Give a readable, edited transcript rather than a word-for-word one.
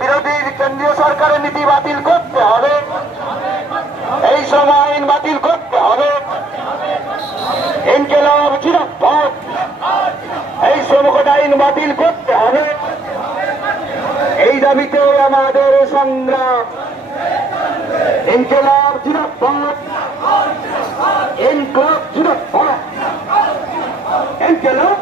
বিরোধী কেন্দ্রীয় সরকারের নীতি বাতিল করতে হবে, এই সময় আইন বাতিল করতে হবে। ইনকিলাব জিন্দাবাদ, এই শ্রমকোট আইন বাতিল করতে হবে। এই দাবিতে আমাদের সংগ্রাম। ইনকিলাব জিন্দাবাদ, ইনকিলাব জিন্দাবাদ, ইনকিলাব